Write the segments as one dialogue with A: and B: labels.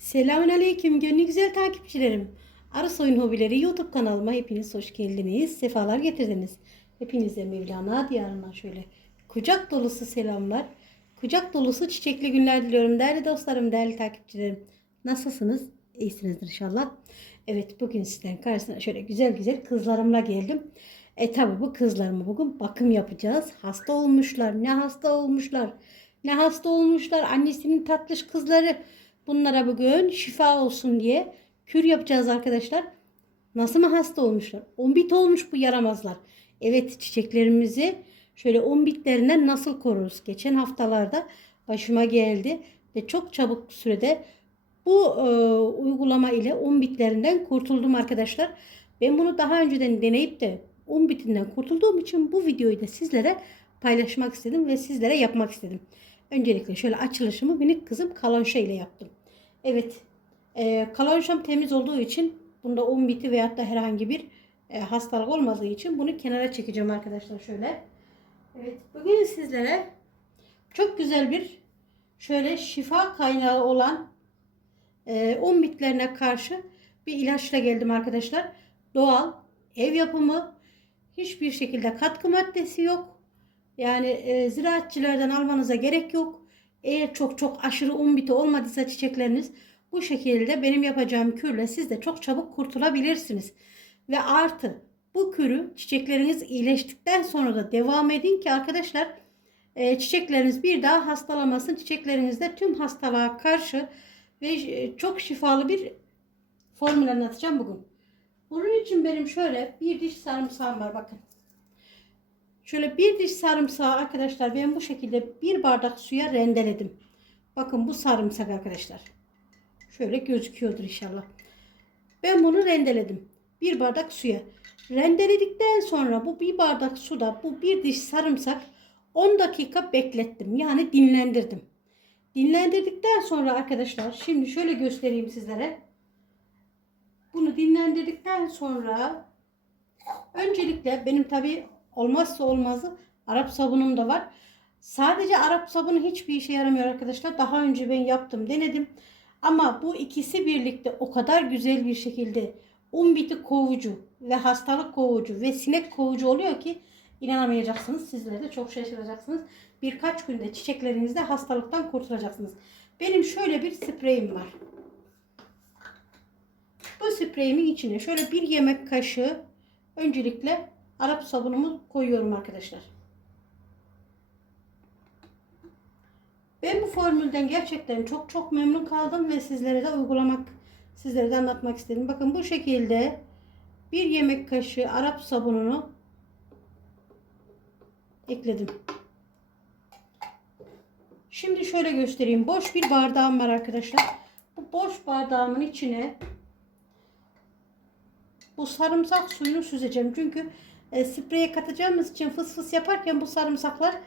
A: Selamünaleyküm gönlü güzel takipçilerim. Arı Soyun Hobileri YouTube kanalıma hepiniz hoş geldiniz. Sefalar getirdiniz. Hepinize Mevlana diyarına şöyle kucak dolusu selamlar. Kucak dolusu çiçekli günler diliyorum değerli dostlarım, değerli takipçilerim. Nasılsınız? İyisinizdir inşallah. Evet bugün sizlerin karşısına şöyle güzel güzel kızlarımla geldim. E tabi bu kızlarıma bugün bakım yapacağız. Hasta olmuşlar. Ne hasta olmuşlar. Ne hasta olmuşlar. Annesinin tatlış kızları. Bunlara bugün şifa olsun diye kür yapacağız arkadaşlar. Nasıl mı hasta olmuşlar? 10 bit olmuş bu yaramazlar. Evet çiçeklerimizi şöyle 10 bitlerinden nasıl koruruz? Geçen haftalarda başıma geldi ve çok çabuk sürede bu e, uygulama ile 10 bitlerinden kurtuldum arkadaşlar. Ben bunu daha önceden deneyip de 10 bitinden kurtulduğum için bu videoyu da sizlere paylaşmak istedim ve sizlere yapmak istedim. Öncelikle şöyle açılışımı minik kızım kalonşa ile yaptım. Evet e, kalonşam temiz olduğu için bunda 10 biti veyahut da herhangi bir e, hastalık olmadığı için bunu kenara çekeceğim arkadaşlar şöyle. Evet bugün sizlere çok güzel bir şöyle şifa kaynağı olan e, 10 bitlerine karşı bir ilaçla geldim arkadaşlar. Doğal, ev yapımı, hiçbir şekilde katkı maddesi yok. Yani e, ziraatçilerden almanıza gerek yok. Eğer çok çok aşırı un biti olmadıysa çiçekleriniz bu şekilde benim yapacağım kürle siz de çok çabuk kurtulabilirsiniz. Ve artı bu kürü çiçekleriniz iyileştikten sonra da devam edin ki arkadaşlar e, çiçekleriniz bir daha hastalamasın. Çiçeklerinizde tüm hastalığa karşı ve e, çok şifalı bir formül anlatacağım bugün. Bunun için benim şöyle bir diş sarımsağım var bakın. Şöyle bir diş sarımsağı arkadaşlar ben bu şekilde bir bardak suya rendeledim. Bakın bu sarımsak arkadaşlar. Şöyle gözüküyordur inşallah. Ben bunu rendeledim. Bir bardak suya. Rendeledikten sonra bu bir bardak suda bu bir diş sarımsak 10 dakika beklettim. Yani dinlendirdim. Dinlendirdikten sonra arkadaşlar şimdi şöyle göstereyim sizlere. Bunu dinlendirdikten sonra öncelikle benim tabi olmazsa olmazı Arap sabunum da var. Sadece Arap sabunu hiçbir işe yaramıyor arkadaşlar. Daha önce ben yaptım denedim. Ama bu ikisi birlikte o kadar güzel bir şekilde un biti kovucu ve hastalık kovucu ve sinek kovucu oluyor ki inanamayacaksınız. Sizler de çok şaşıracaksınız. Birkaç günde çiçeklerinizde hastalıktan kurtulacaksınız. Benim şöyle bir spreyim var. Bu spreyimin içine şöyle bir yemek kaşığı öncelikle Arap sabunumu koyuyorum arkadaşlar. Ben bu formülden gerçekten çok çok memnun kaldım ve sizlere de uygulamak, sizlere de anlatmak istedim. Bakın bu şekilde bir yemek kaşığı Arap sabununu ekledim. Şimdi şöyle göstereyim. Boş bir bardağım var arkadaşlar. Bu boş bardağımın içine bu sarımsak suyunu süzeceğim. Çünkü e, spreye katacağımız için fıs fıs yaparken bu sarımsaklardan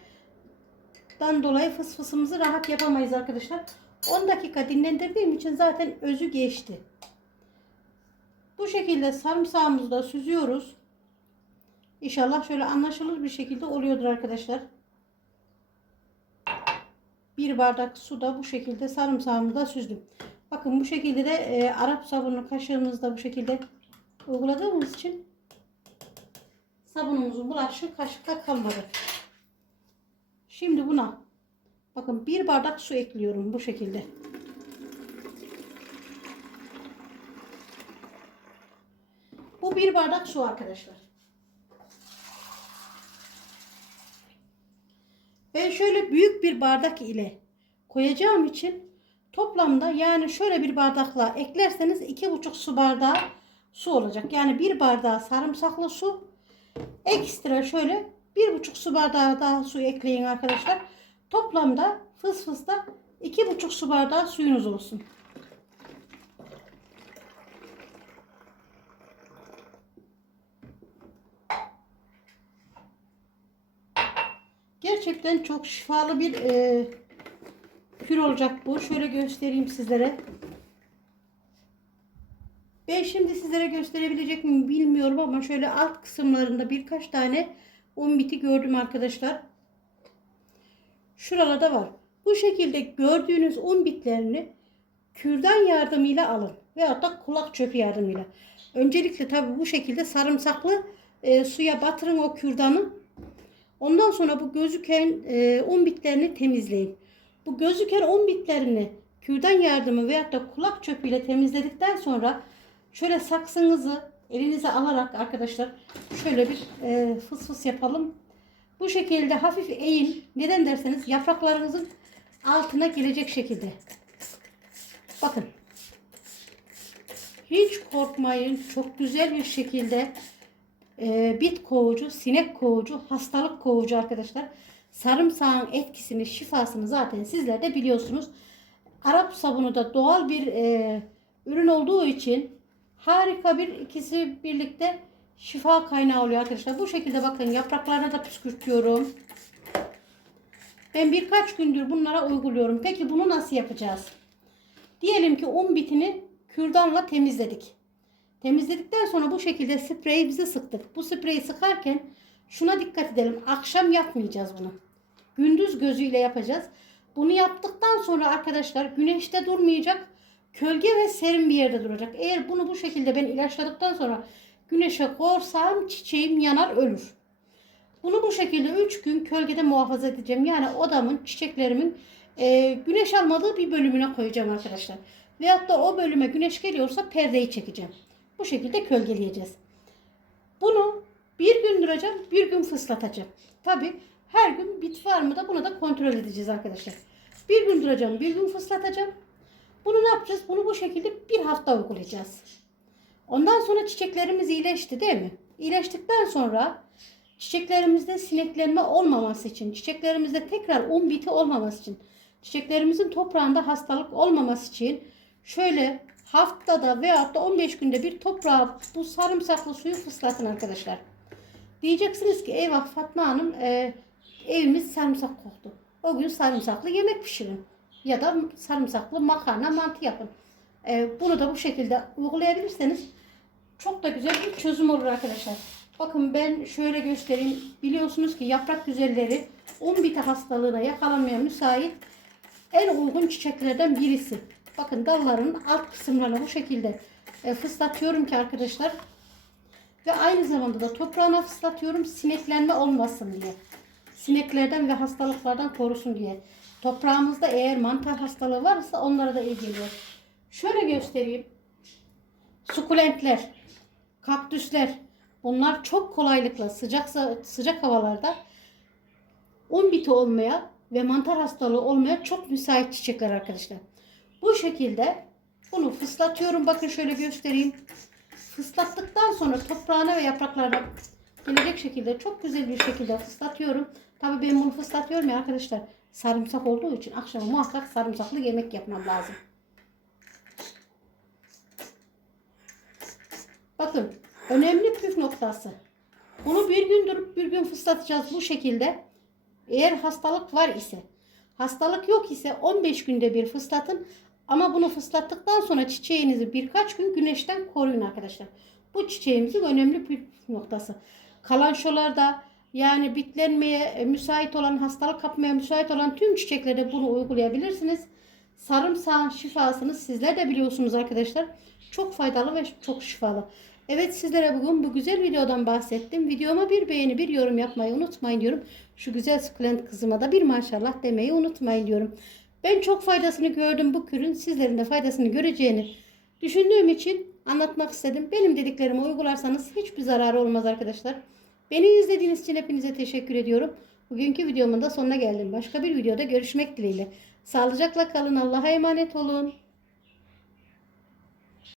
A: dolayı fıs fısımızı rahat yapamayız arkadaşlar. 10 dakika dinlendirdiğim için zaten özü geçti. Bu şekilde sarımsağımızı da süzüyoruz. İnşallah şöyle anlaşılır bir şekilde oluyordur arkadaşlar. Bir bardak suda bu şekilde sarımsağımı da süzdüm. Bakın bu şekilde de e, Arap sabunu kaşığımızda bu şekilde uyguladığımız için sabunumuzun bulaşığı kaşıkta kalmadı. Şimdi buna bakın bir bardak su ekliyorum bu şekilde. Bu bir bardak su arkadaşlar. Ben şöyle büyük bir bardak ile koyacağım için toplamda yani şöyle bir bardakla eklerseniz iki buçuk su bardağı su olacak. Yani bir bardağı sarımsaklı su ekstra şöyle bir buçuk su bardağı daha su ekleyin arkadaşlar. Toplamda fıs fıs da iki buçuk su bardağı suyunuz olsun. Gerçekten çok şifalı bir e, kür olacak bu. Şöyle göstereyim sizlere. Ben şimdi sizlere gösterebilecek miyim bilmiyorum ama şöyle alt kısımlarında birkaç tane un biti gördüm arkadaşlar. Şuralarda var. Bu şekilde gördüğünüz un bitlerini kürdan yardımıyla alın. Veyahut da kulak çöpü yardımıyla. Öncelikle tabi bu şekilde sarımsaklı e, suya batırın o kürdanı. Ondan sonra bu gözüken e, un bitlerini temizleyin. Bu gözüken un bitlerini kürdan yardımı veyahut da kulak çöpüyle temizledikten sonra şöyle saksınızı elinize alarak arkadaşlar şöyle bir e, fıs fıs yapalım. Bu şekilde hafif eğin. Neden derseniz yapraklarınızın altına gelecek şekilde. Bakın. Hiç korkmayın. Çok güzel bir şekilde e, bit kovucu, sinek kovucu, hastalık kovucu arkadaşlar. Sarımsağın etkisini, şifasını zaten sizler de biliyorsunuz. Arap sabunu da doğal bir e, ürün olduğu için harika bir ikisi birlikte şifa kaynağı oluyor arkadaşlar. Bu şekilde bakın yapraklarına da püskürtüyorum. Ben birkaç gündür bunlara uyguluyorum. Peki bunu nasıl yapacağız? Diyelim ki un bitini kürdanla temizledik. Temizledikten sonra bu şekilde spreyi bize sıktık. Bu spreyi sıkarken şuna dikkat edelim. Akşam yapmayacağız bunu. Gündüz gözüyle yapacağız. Bunu yaptıktan sonra arkadaşlar güneşte durmayacak. Kölge ve serin bir yerde duracak. Eğer bunu bu şekilde ben ilaçladıktan sonra güneşe korsam çiçeğim yanar ölür. Bunu bu şekilde 3 gün kölgede muhafaza edeceğim. Yani odamın, çiçeklerimin e, güneş almadığı bir bölümüne koyacağım arkadaşlar. Veyahut da o bölüme güneş geliyorsa perdeyi çekeceğim. Bu şekilde kölgeleyeceğiz. Bunu bir gün duracağım, bir gün fıslatacağım. Tabi her gün bit var mı da bunu da kontrol edeceğiz arkadaşlar. Bir gün duracağım, bir gün fıslatacağım. Bunu ne yapacağız? Bunu bu şekilde bir hafta uygulayacağız. Ondan sonra çiçeklerimiz iyileşti değil mi? İyileştikten sonra çiçeklerimizde sineklenme olmaması için, çiçeklerimizde tekrar un biti olmaması için, çiçeklerimizin toprağında hastalık olmaması için şöyle haftada veyahut da 15 günde bir toprağa bu sarımsaklı suyu fıslatın arkadaşlar. Diyeceksiniz ki eyvah Fatma Hanım e, evimiz sarımsak koktu. O gün sarımsaklı yemek pişirin. Ya da sarımsaklı makarna mantı yapın. E, bunu da bu şekilde uygulayabilirseniz çok da güzel bir çözüm olur arkadaşlar. Bakın ben şöyle göstereyim. Biliyorsunuz ki yaprak güzelleri 10 biti hastalığına yakalanmaya müsait en uygun çiçeklerden birisi. Bakın dallarının alt kısımlarını bu şekilde e, fıslatıyorum ki arkadaşlar. Ve aynı zamanda da toprağına fıslatıyorum sineklenme olmasın diye. Sineklerden ve hastalıklardan korusun diye. Toprağımızda eğer mantar hastalığı varsa onlara da iyi geliyor. Şöyle göstereyim. Sukulentler, kaktüsler bunlar çok kolaylıkla sıcak sıcak havalarda un biti olmaya ve mantar hastalığı olmaya çok müsait çiçekler arkadaşlar. Bu şekilde bunu fıslatıyorum. Bakın şöyle göstereyim. Fıslattıktan sonra toprağına ve yapraklarına gelecek şekilde çok güzel bir şekilde fıslatıyorum. Tabii ben bunu fıslatıyorum ya arkadaşlar. Sarımsak olduğu için akşama muhakkak sarımsaklı yemek yapmam lazım. Bakın önemli püf noktası. Bunu bir gün durup bir gün fıslatacağız bu şekilde. Eğer hastalık var ise. Hastalık yok ise 15 günde bir fıslatın. Ama bunu fıslattıktan sonra çiçeğinizi birkaç gün güneşten koruyun arkadaşlar. Bu çiçeğimizin önemli bir noktası. Kalançolarda yani bitlenmeye müsait olan, hastalık kapmaya müsait olan tüm çiçeklerde bunu uygulayabilirsiniz. Sarımsağın şifasını sizler de biliyorsunuz arkadaşlar. Çok faydalı ve çok şifalı. Evet sizlere bugün bu güzel videodan bahsettim. Videoma bir beğeni bir yorum yapmayı unutmayın diyorum. Şu güzel sukulent kızıma da bir maşallah demeyi unutmayın diyorum. Ben çok faydasını gördüm bu kürün. Sizlerin de faydasını göreceğini düşündüğüm için anlatmak istedim. Benim dediklerimi uygularsanız hiçbir zararı olmaz arkadaşlar. Beni izlediğiniz için hepinize teşekkür ediyorum. Bugünkü videomun da sonuna geldim. Başka bir videoda görüşmek dileğiyle. Sağlıcakla kalın. Allah'a emanet olun.